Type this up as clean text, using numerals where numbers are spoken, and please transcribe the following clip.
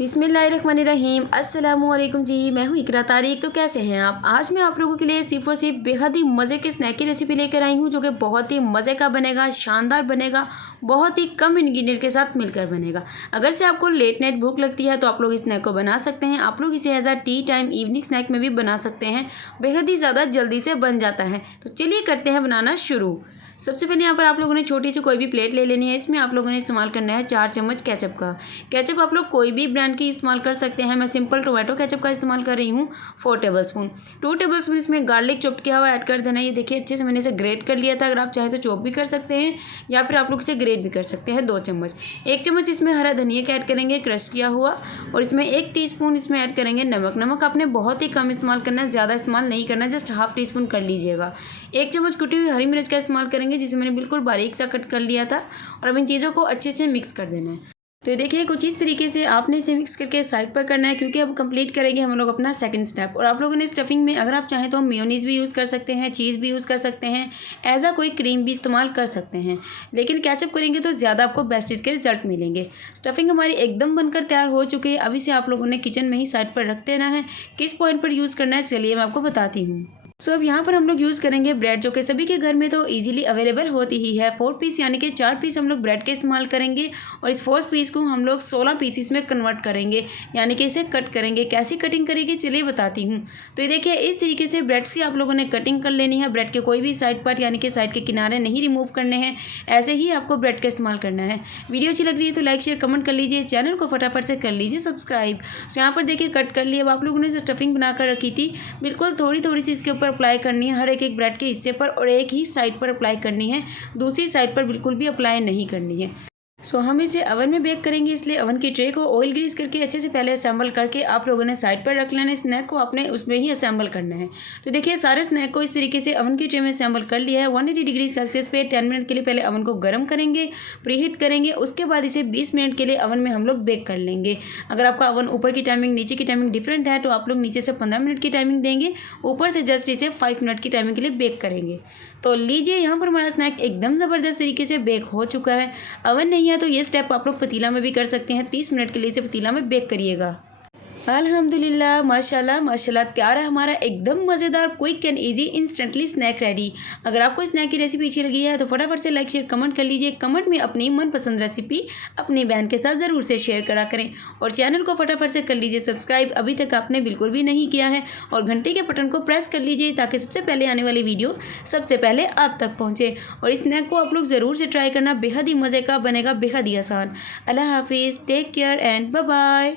बिस्मिल्लाहिर्रहमानिर्रहीम। अस्सलामुअलैकुम जी, मैं हूँ इकरा तारिक। तो कैसे हैं आप? आज मैं आप लोगों के लिए सिर्फ और सिर्फ बेहद ही मज़े के स्नैक की रेसिपी लेकर आई हूँ, जो कि बहुत ही मज़े का बनेगा, शानदार बनेगा, बहुत ही कम इंग्रेडिएंट के साथ मिलकर बनेगा। अगर से आपको लेट नाइट भूख लगती है तो आप लोग इस स्नैक को बना सकते हैं। आप लोग इसे as a tea time evening snack में भी बना सकते हैं। बेहद ही ज़्यादा जल्दी से बन जाता है। तो चलिए करते हैं बनाना शुरू। सबसे पहले यहाँ पर आप लोगों ने छोटी सी कोई भी प्लेट ले लेनी है। इसमें आप लोगों ने इस्तेमाल करना है 4 चम्मच केचप का। केचप आप लोग कोई भी ब्रांड की इस्तेमाल कर सकते हैं। मैं सिंपल टोमेटो केचप का इस्तेमाल कर रही हूँ 4 टेबलस्पून। 2 टेबलस्पून इसमें गार्लिक चॉप्ड किया हुआ ऐड कर देना है। ये देखिए अच्छे से मैंने इसे ग्रेट कर लिया था। अगर आप चाहें तो चॉप भी कर सकते हैं या फिर आप लोग इसे ग्रेट भी कर सकते हैं। 2 चम्मच। 1 चम्मच इसमें हरा धनिया का ऐड करेंगे क्रश किया हुआ, और इसमें 1 टीस्पून इसमें ऐड करेंगे नमक। नमक आपने बहुत ही कम इस्तेमाल करना है, ज़्यादा इस्तेमाल नहीं करना है, जस्ट हाफ टीस्पून कर लीजिएगा। 1 चम्मच कुटी हुई हरी मिर्च का इस्तेमाल करेंगे, जिसे मैंने बिल्कुल बारीक सा कट कर लिया था। और अब इन चीज़ों को अच्छे से मिक्स कर देना है। तो ये देखिए कुछ इस तरीके से आपने इसे मिक्स करके साइड पर करना है, क्योंकि अब कंप्लीट करेंगे हम लोग अपना सेकंड स्टेप। और आप लोगों ने स्टफिंग में अगर आप चाहें तो मेयोनीज़ भी यूज़ कर सकते हैं, चीज़ भी यूज़ कर सकते हैं, एज आ कोई क्रीम भी इस्तेमाल कर सकते हैं, लेकिन केचप करेंगे तो ज़्यादा आपको बेस्ट इसके रिजल्ट मिलेंगे। स्टफिंग हमारी एकदम बनकर तैयार हो चुकी है। अब इसे आप लोगों ने किचन में ही साइड पर रख देना है। किस पॉइंट पर यूज़ करना है चलिए मैं आपको बताती हूँ। सो अब यहाँ पर हम लोग यूज़ करेंगे ब्रेड, जो कि सभी के घर में तो इजीली अवेलेबल होती ही है। 4 पीस यानी कि 4 पीस हम लोग ब्रेड के इस्तेमाल करेंगे, और इस 4 पीस को हम लोग 16 पीसीस में कन्वर्ट करेंगे, यानी कि इसे कट करेंगे। कैसी कटिंग करेंगे चलिए बताती हूँ। तो ये देखिए इस तरीके से ब्रेड से आप लोगों ने कटिंग कर लेनी है। ब्रेड के कोई भी साइड पार्ट यानी कि साइड के किनारे नहीं रिमूव करने हैं। ऐसे ही आपको ब्रेड का इस्तेमाल करना है। वीडियो अच्छी लग रही है तो लाइक शेयर कमेंट कर लीजिए, चैनल को फटाफट से कर लीजिए सब्सक्राइब। तो यहाँ पर देखिए कट कर लिए। अब आप लोगों ने जो स्टफिंग बनाकर रखी थी बिल्कुल थोड़ी थोड़ी सी इसके ऊपर अप्लाई करनी है, एक ब्रेड के हिस्से पर, और एक ही साइड पर अप्लाई करनी है, दूसरी साइड पर बिल्कुल भी अप्लाई नहीं करनी है। सो हम इसे अवन में बेक करेंगे, इसलिए अवन की ट्रे को ऑयल ग्रीस करके अच्छे से पहले असेंबल करके आप लोगों ने साइड पर रख लेना है। स्नैक को आपने उसमें ही असेंबल करना है। तो देखिए सारे स्नैक को इस तरीके से अवन की ट्रे में असेंबल कर लिया है। 180 डिग्री सेल्सियस पे 10 मिनट के लिए पहले अवन को गर्म करेंगे, प्रीहीट करेंगे। उसके बाद इसे 20 मिनट के लिए अवन में हम लोग बेक कर लेंगे। अगर आपका अवन ऊपर की टाइमिंग नीचे की टाइमिंग डिफरेंट है तो आप लोग नीचे से 15 मिनट की टाइमिंग देंगे, ऊपर से जस्ट इसे 5 मिनट की टाइमिंग के लिए बेक करेंगे। तो लीजिए यहाँ पर हमारा स्नैक एकदम ज़बरदस्त तरीके से बेक हो चुका है। अवन नहीं है तो ये स्टेप आप लोग पतीला में भी कर सकते हैं। 30 मिनट के लिए इसे पतीला में बेक करिएगा। अल्हम्दुलिल्लाह माशाल्लाह माशाल्लाह, तैयार है हमारा एकदम मज़ेदार quick and easy instantly snack ready. अगर आपको स्नैक की रेसिपी अच्छी लगी है तो फटाफट से लाइक शेयर कमेंट कर लीजिए। कमेंट में अपनी मनपसंद रेसिपी अपनी बहन के साथ ज़रूर से शेयर करा करें, और चैनल को फटाफट से कर लीजिए सब्सक्राइब अभी तक आपने बिल्कुल भी नहीं किया है, और घंटे के बटन को प्रेस कर लीजिए ताकि सबसे पहले आने वाली वीडियो सबसे पहले आप तक पहुँचे। और इस स्नैक को आप लोग ज़रूर से ट्राई करना, बेहद ही मज़े का बनेगा, बेहद ही आसान। अल्लाह हाफिज़, take care and bye bye.